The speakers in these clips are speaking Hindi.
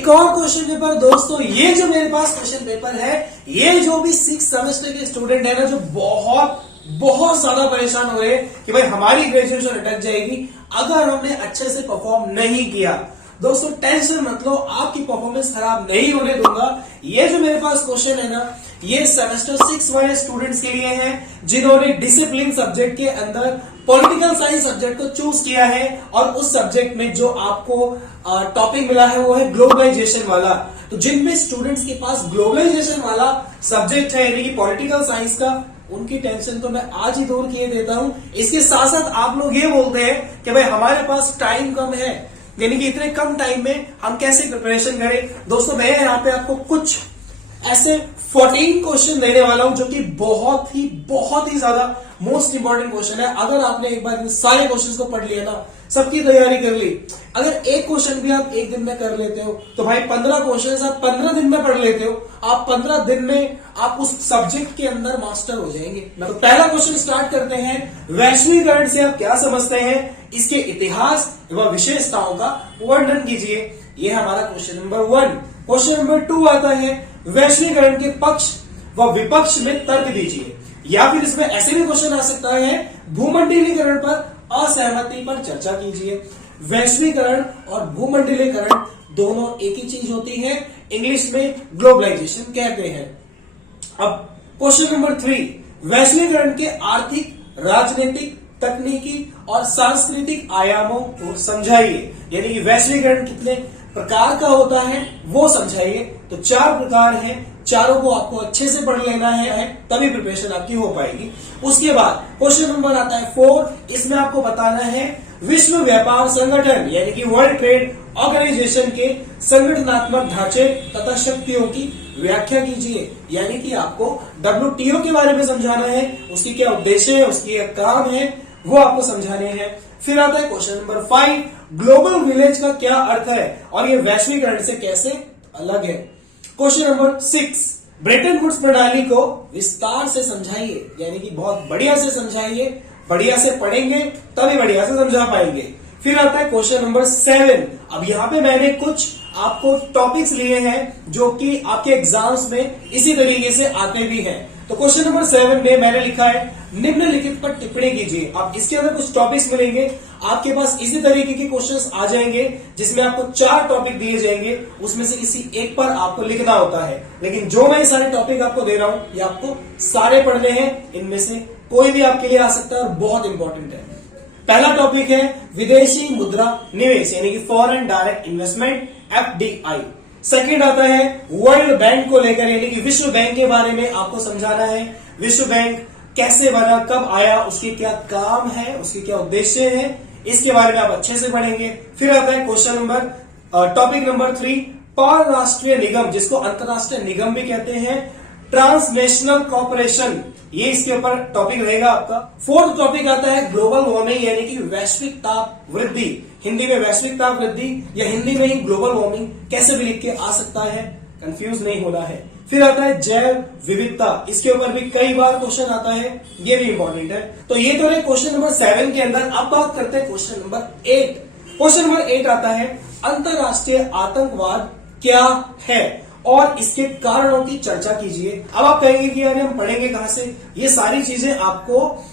एक और क्वेश्चन पेपर दोस्तों। ये जो मेरे पास क्वेश्चन पेपर है, ये जो भी 6 सेमेस्टर के स्टूडेंट है ना, जो बहुत बहुत ज्यादा परेशान हो रहे हैं कि भाई हमारी ग्रेजुएशन अटक जाएगी अगर हमने अच्छे से परफॉर्म नहीं किया। दोस्तों टेंशन मत लो, आपकी परफॉर्मेंस खराब नहीं होने दूंगा। ये जो मेरे पास क्वेश्चन है ना, ये सेमेस्टर 6 वाले स्टूडेंट्स के लिए है जिन्होंने डिसिप्लिन सब्जेक्ट के अंदर पॉलिटिकल साइंस सब्जेक्ट को चूज किया है और उस सब्जेक्ट में जो आपको टॉपिक मिला है वो है ग्लोबलाइजेशन वाला। तो जिनमें स्टूडेंट्स के पास ग्लोबलाइजेशन वाला सब्जेक्ट है यानी कि पॉलिटिकल साइंस का, उनकी टेंशन तो मैं आज ही दूर किए देता हूं। इसके साथ साथ आप लोग ये बोलते हैं कि भाई हमारे पास टाइम कम है, यानी कि इतने कम टाइम में हम कैसे प्रिपरेशन करें। दोस्तों मैं यहाँ पे आपको कुछ ऐसे 14 क्वेश्चन देने वाला हूं जो कि बहुत ही ज्यादा मोस्ट इंपॉर्टेंट क्वेश्चन है। अगर आपने एक बार इन सारे क्वेश्चंस को पढ़ लिया ना, सबकी तैयारी कर ली, अगर एक क्वेश्चन भी आप एक दिन में कर लेते हो तो भाई 15 क्वेश्चन आप 15 दिन में पढ़ लेते हो। आप 15 दिन में आप उस सब्जेक्ट के अंदर मास्टर हो जाएंगे। तो पहला क्वेश्चन स्टार्ट करते हैं। वैश्वीकरण से आप क्या समझते हैं, इसके इतिहास एवं विशेषताओं का वर्णन कीजिए। यह हमारा क्वेश्चन नंबर 1। क्वेश्चन नंबर 2 आता है, वैश्वीकरण के पक्ष व विपक्ष में तर्क दीजिए। या फिर इसमें ऐसे भी क्वेश्चन आ सकता है, भूमंडलीकरण पर असहमति पर चर्चा कीजिए। वैश्वीकरण और भूमंडलीकरण दोनों एक ही चीज होती है, इंग्लिश में ग्लोबलाइजेशन कहते हैं। अब क्वेश्चन नंबर 3, वैश्वीकरण के आर्थिक, राजनीतिक, तकनीकी और सांस्कृतिक आयामों को समझाइए। यानी कि वैश्वीकरण कितने प्रकार का होता है वो समझाइए। तो 4 प्रकार हैं, चारों को आपको अच्छे से पढ़ लेना है, तभी प्रिपरेशन आपकी हो पाएगी। उसके बाद क्वेश्चन नंबर आता है 4, इसमें आपको बताना है विश्व व्यापार संगठन यानी कि वर्ल्ड ट्रेड ऑर्गेनाइजेशन के संगठनात्मक ढांचे तथा शक्तियों की व्याख्या कीजिए। यानी कि आपको WTO के बारे में समझाना है, उसकी क्या उद्देश्य है, उसकी क्या काम है, वो आपको समझाने हैं। फिर आता है क्वेश्चन नंबर 5, ग्लोबल विलेज का क्या अर्थ है और ये वैश्वीकरण से कैसे अलग है। क्वेश्चन नंबर 6, ब्रेटन वुड्स प्रणाली को विस्तार से समझाइए। यानी कि बहुत बढ़िया से समझाइए, बढ़िया से पढ़ेंगे तभी बढ़िया से समझा पाएंगे। फिर आता है क्वेश्चन नंबर 7। अब यहाँ पे मैंने कुछ आपको टॉपिक्स लिए हैं जो कि आपके एग्जाम्स में इसी तरीके से आते भी हैं। तो क्वेश्चन नंबर 7 में मैंने लिखा है, निम्नलिखित पर टिप्पणी कीजिए। अब इसके अंदर कुछ टॉपिक्स मिलेंगे, आपके पास इसी तरीके के क्वेश्चंस आ जाएंगे जिसमें आपको 4 टॉपिक दिए जाएंगे, उसमें से किसी एक पर आपको लिखना होता है। लेकिन जो मैं सारे टॉपिक आपको दे रहा हूं ये आपको सारे पढ़ने हैं, इनमें से कोई भी आपके लिए आ सकता है और बहुत इंपॉर्टेंट है। पहला टॉपिक है विदेशी मुद्रा निवेश यानी कि foreign direct investment FDI। Second आता है वर्ल्ड बैंक को लेकर यानी कि विश्व बैंक के बारे में आपको समझाना है। विश्व बैंक कैसे बना, कब आया, उसके क्या काम है, उसके क्या उद्देश्य है, इसके बारे में आप अच्छे से पढ़ेंगे। फिर आता है क्वेश्चन नंबर टॉपिक नंबर 3, परराष्ट्रीय निगम जिसको अंतरराष्ट्रीय निगम भी कहते हैं, ट्रांसनेशनल कॉर्पोरेशन, ये इसके ऊपर टॉपिक रहेगा आपका। फोर्थ टॉपिक आता है ग्लोबल वार्मिंग यानी कि वैश्विक ताप वृद्धि। हिंदी में वैश्विक ताप वृद्धि या हिंदी में ही ग्लोबल वार्मिंग कैसे भी लिख के आ सकता है, कंफ्यूज नहीं होना है। फिर आता है जैव विविधता, इसके ऊपर भी कई बार क्वेश्चन आता है, ये भी इंपॉर्टेंट है। तो ये तो रहे क्वेश्चन नंबर 7 के अंदर। अब बात करते हैं क्वेश्चन नंबर 8। क्वेश्चन नंबर 8 आता है अंतरराष्ट्रीय आतंकवाद क्या है और इसके कारणों की चर्चा कीजिए। अब आप कहेंगे कि यार हम पढ़ेंगे कहां से, ये सारी चीजें आपको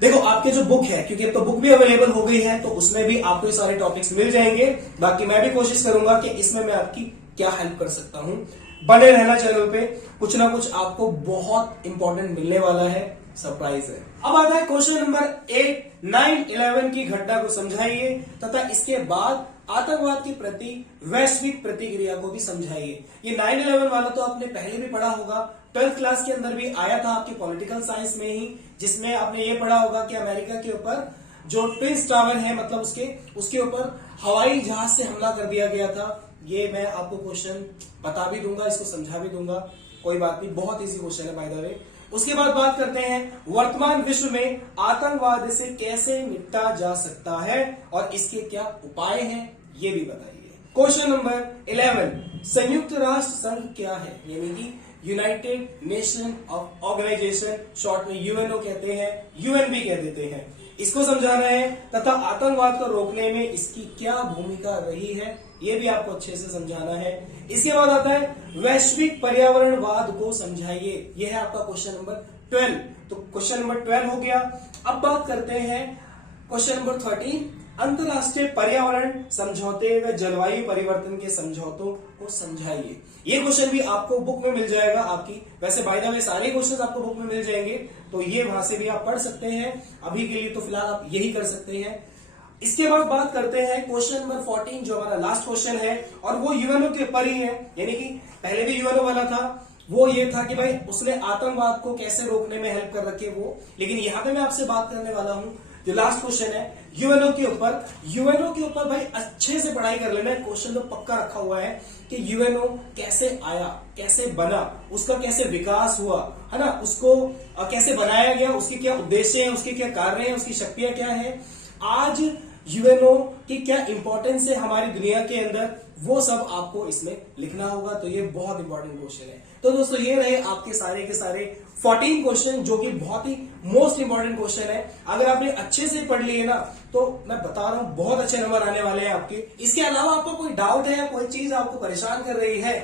देखो आपके जो बुक है, क्योंकि अब तो बुक भी अवेलेबल हो गई है तो उसमें भी आपको ये सारे टॉपिक्स मिल जाएंगे। बाकी मैं भी कोशिश करूंगा कि इसमें मैं आपकी क्या हेल्प कर सकता हूं। बने रहना चैनल पे, कुछ ना कुछ आपको बहुत इंपॉर्टेंट मिलने वाला है, सरप्राइज है। अब आता है क्वेश्चन नंबर 8, 9/11 की घटना को समझाइए तथा इसके बाद आतंकवाद के प्रति वैश्विक प्रतिक्रिया को भी समझाइए। ये 9/11 वाला तो आपने पहले भी पढ़ा होगा, 12th क्लास के अंदर भी आया था आपकी पॉलिटिकल साइंस में ही, जिसमें आपने ये पढ़ा होगा कि अमेरिका के ऊपर जो ट्विन टावर है मतलब उसके ऊपर हवाई जहाज से हमला कर दिया गया था। ये मैं आपको क्वेश्चन बता भी दूंगा, इसको समझा भी दूंगा, कोई बात नहीं, बहुत इजी क्वेश्चन है बाय द वे। उसके बाद बात करते हैं वर्तमान विश्व में आतंकवाद से कैसे निपटा जा सकता है और इसके क्या उपाय हैं, ये भी बताइए। क्वेश्चन नंबर 11, संयुक्त राष्ट्र संघ क्या है, यानी कि United Nation of Organization, short में यूएनओ कहते हैं, यूएन भी कह देते हैं। इसको समझाना है तथा आतंकवाद को रोकने में इसकी क्या भूमिका रही है, ये भी आपको अच्छे से समझाना है। इसके बाद आता है वैश्विक पर्यावरणवाद को समझाइए, यह है आपका क्वेश्चन नंबर 12। तो क्वेश्चन नंबर 12 हो गया। अब बात करते हैं क्वेश्चन नंबर 13, अंतरराष्ट्रीय पर्यावरण समझौते व जलवायु परिवर्तन के समझौतों को समझाइए। ये क्वेश्चन भी आपको बुक में मिल जाएगा आपकी, वैसे बाय द वे सारे क्वेश्चन आपको बुक में मिल जाएंगे, तो ये वहां से भी आप पढ़ सकते हैं। अभी के लिए तो फिलहाल आप यही कर सकते हैं। इसके बाद बात करते हैं क्वेश्चन नंबर 14 जो हमारा लास्ट क्वेश्चन है, और वो यूएनओ के ऊपर ही है। यानी कि पहले भी यूएनओ वाला था, वो ये था कि भाई उसने आतंकवाद को कैसे रोकने में हेल्प कर रखी है वो, लेकिन यहां पे मैं आपसे बात करने वाला हूं जो लास्ट क्वेश्चन है यूएनओ के ऊपर। यूएनओ के ऊपर भाई अच्छे से पढ़ाई कर लेना, क्वेश्चन तो पक्का रखा हुआ है कि यूएनओ कैसे आया, कैसे बना, उसका कैसे विकास हुआ, है ना, उसको कैसे बनाया गया, उसके क्या उद्देश्य है, उसके क्या कार्य है, उसकी शक्तियां क्या है, आज यूएनओ की क्या इंपॉर्टेंस है हमारी दुनिया के अंदर, वो सब आपको इसमें लिखना होगा। तो ये बहुत इंपॉर्टेंट क्वेश्चन है। तो दोस्तों ये रहे आपके सारे के सारे 14 क्वेश्चन जो कि बहुत ही मोस्ट इंपॉर्टेंट क्वेश्चन है। अगर आपने अच्छे से पढ़ लिए ना तो मैं बता रहा हूं बहुत अच्छे नंबर आने वाले हैं आपके। इसके अलावा आपको कोई डाउट है या कोई चीज आपको परेशान कर रही है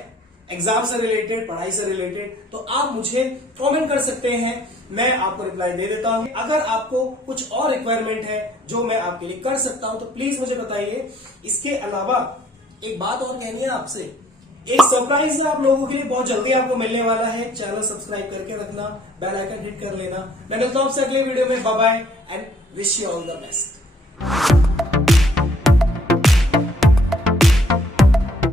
एग्जाम से रिलेटेड, पढ़ाई से रिलेटेड, तो आप मुझे कमेंट कर सकते हैं, मैं आपको रिप्लाई दे देता हूं। अगर आपको कुछ और रिक्वायरमेंट है जो मैं आपके लिए कर सकता हूं तो प्लीज मुझे बताइए। इसके अलावा एक बाय और कहनी है आपसे, एक सरप्राइज आप लोगों के लिए बहुत जल्दी आपको मिलने वाला है। चैनल सब्सक्राइब करके रखना, बेल आइकन हिट कर लेना। मैं मिलता हूं आपसे अगले वीडियो में। Bye bye and wish you all the best.